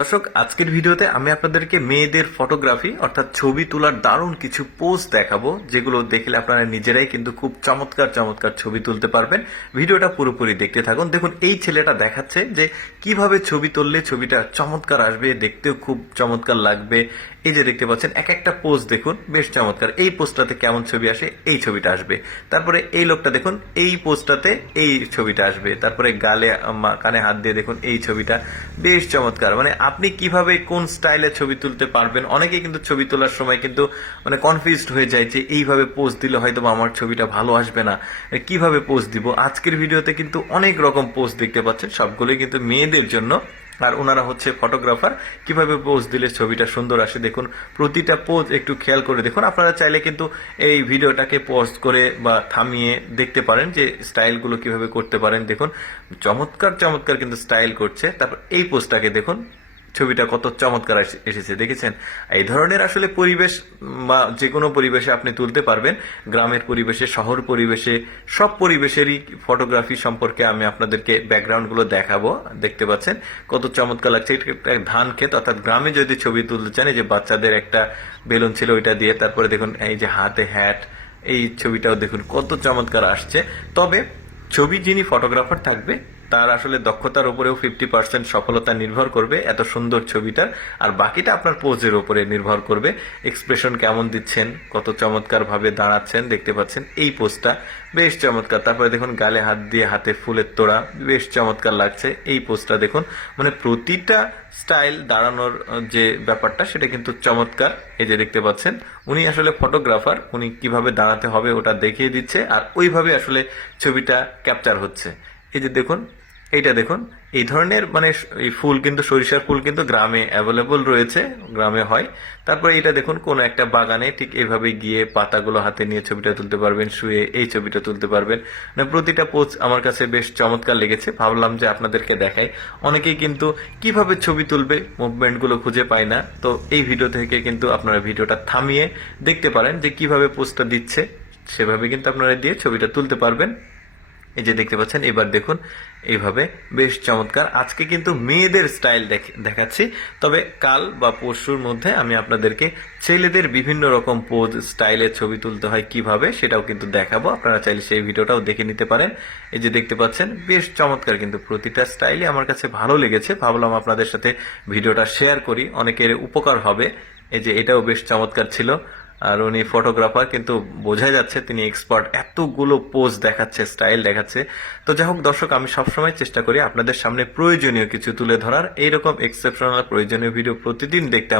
দর্শক, আজকের ভিডিওতে আমি আপনাদেরকে মেয়েদের ফটোগ্রাফি অর্থাৎ ছবি তোলার দারুণ কিছু পোজ দেখাবো, যেগুলো দেখলে আপনারা নিজেরাই কিন্তু খুব চমৎকার চমৎকার ছবি তুলতে পারবেন। ভিডিওটা পুরোপুরি দেখতে থাকুন। দেখুন, এই ছেলেটা দেখাচ্ছে যে কিভাবে ছবি তুললে ছবিটা চমৎকার আসবে, দেখতেও খুব চমৎকার লাগবে। এই যে দেখতে পাচ্ছেন, এক একটা পোজ দেখুন, বেশ চমৎকার। এই পোজটাতে কেমন ছবি আসে, এই ছবিটা আসবে। তারপরে এই লোকটা দেখুন, এই পোজটাতে এই ছবিটা আসবে। তারপরে গালে কানে হাত দিয়ে দেখুন, এই ছবিটা বেশ চমৎকার। মানে আপনি কিভাবে কোন স্টাইলে ছবি তুলতে পারবেন। অনেকে কিন্তু ছবি তোলার সময় কিন্তু মানে কনফিউজড হয়ে যায় যে এইভাবে পোজ দিলে হয়তো আমার ছবিটা ভালো আসবে না, কিভাবে পোজ দিব। আজকের ভিডিওতে কিন্তু অনেক রকম পোজ দেখতে পাচ্ছেন, সবগুলোই কিন্তু মেয়েদের জন্য। আর ওনারা হচ্ছে ফটোগ্রাফার, কিভাবে পোজ দিলে ছবিটা সুন্দর আসে দেখুন। প্রতিটা পোজ একটু খেয়াল করে দেখুন। আপনারা চাইলে কিন্তু এই ভিডিওটাকে পজ করে বা থামিয়ে দেখতে পারেন যে স্টাইলগুলো কিভাবে করতে পারেন। দেখুন, চমৎকার চমৎকার কিন্তু স্টাইল করছে। তারপর এই পোজটাকে দেখুন, ছবিটা কত চমৎকার এসেছে, দেখেছেন। এই ধরনের আসলে পরিবেশ বা যে কোনো পরিবেশে আপনি তুলতে পারবেন। গ্রামের পরিবেশে, শহর পরিবেশে, সব পরিবেশেরই ফটোগ্রাফি সম্পর্কে আমি আপনাদেরকে ব্যাকগ্রাউন্ডগুলো দেখাবো। দেখতে পাচ্ছেন কত চমৎকার লাগছে। এটা ধান ক্ষেত, অর্থাৎ গ্রামে যদি ছবি তুলতে চান, এই যে বাচ্চাদের একটা বেলুন ছিল ওইটা দিয়ে। তারপরে দেখুন এই যে হাতে হ্যাট, এই ছবিটাও দেখুন কত চমৎকার আসছে। তবে ছবি যিনি ফটোগ্রাফার থাকবে তার আসলে দক্ষতার উপরেও 50% সফলতা নির্ভর করবে এত সুন্দর ছবিটার। আর বাকিটা আপনার পোজের উপরে নির্ভর করবে, এক্সপ্রেশন কেমন দিচ্ছেন, কত চমৎকার ভাবে দাঁড়াচ্ছেন। দেখতে পাচ্ছেন এই পোজটা বেশ চমৎকার। তারপরে দেখুন গালে হাত দিয়ে হাতে ফুলের তোড়া, বেশ চমৎকার লাগছে। এই পোজটা দেখুন, মানে প্রতিটা স্টাইল দাঁড়ানোর যে ব্যাপারটা সেটা কিন্তু চমৎকার। এই যে দেখতে পাচ্ছেন, উনি আসলে ফটোগ্রাফার, উনি কিভাবে দাঁড়াতে হবে ওটা দেখিয়ে দিচ্ছে, আর ওইভাবে আসলে ছবিটা ক্যাপচার হচ্ছে। এই যে দেখুন, এইটা দেখুন, এই ধরনের মানে এই ফুল কিন্তু, সরিষার ফুল কিন্তু গ্রামে অ্যাভেলেবল রয়েছে, গ্রামে হয়। তারপরে এটা দেখুন, কোন একটা বাগানে ঠিক এইভাবে গিয়ে পাতাগুলো হাতে নিয়ে ছবিটা তুলতে পারবেন, শুয়ে এই ছবিটা তুলতে পারবেন। মানে প্রতিটা পোজ আমার কাছে বেশ চমৎকার লেগেছে, ভাবলাম যে আপনাদেরকে দেখাই। অনেকেই কিন্তু কিভাবে ছবি তুলবে মুভমেন্টগুলো খুঁজে পায় না, তো এই ভিডিও থেকে কিন্তু আপনারা ভিডিওটা থামিয়ে দেখতে পারেন যে কিভাবে পোজটা দিচ্ছে, সেভাবে কিন্তু আপনারা দিয়ে ছবিটা তুলতে পারবেন। এই যে দেখতে পাচ্ছেন, এবার দেখুন এইভাবে বেশ চমৎকার। আজকে কিন্তু মেয়েদের স্টাইল দেখাচ্ছি, তবে কাল বা পরশুর মধ্যে আমি আপনাদেরকে ছেলেদের বিভিন্ন রকম পোজ স্টাইলে ছবি তুলতে হয় কিভাবে, সেটাও কিন্তু দেখাবো। আপনারা চাইলে সেই ভিডিওটাও দেখে নিতে পারেন। এই যে দেখতে পাচ্ছেন বেশ চমৎকার, কিন্তু প্রতিটা স্টাইলই আমার কাছে ভালো লেগেছে, ভাবলাম আপনাদের সাথে ভিডিওটা শেয়ার করি, অনেকের উপকার হবে। এই যে এটাও বেশ চমৎকার ছিল। আর উনি ফটোগ্রাফার, কিন্তু বোঝাই যাচ্ছে তিনি এক্সপার্ট, এতগুলো পোজ দেখাচ্ছে, স্টাইল দেখাচ্ছে। তো যাই হোক দর্শক, আমি সবসময় চেষ্টা করি আপনাদের সামনে প্রয়োজনীয় কিছু তুলে ধরার। এইরকম এক্সেপশনাল প্রয়োজনীয় ভিডিও প্রতিদিন দেখতে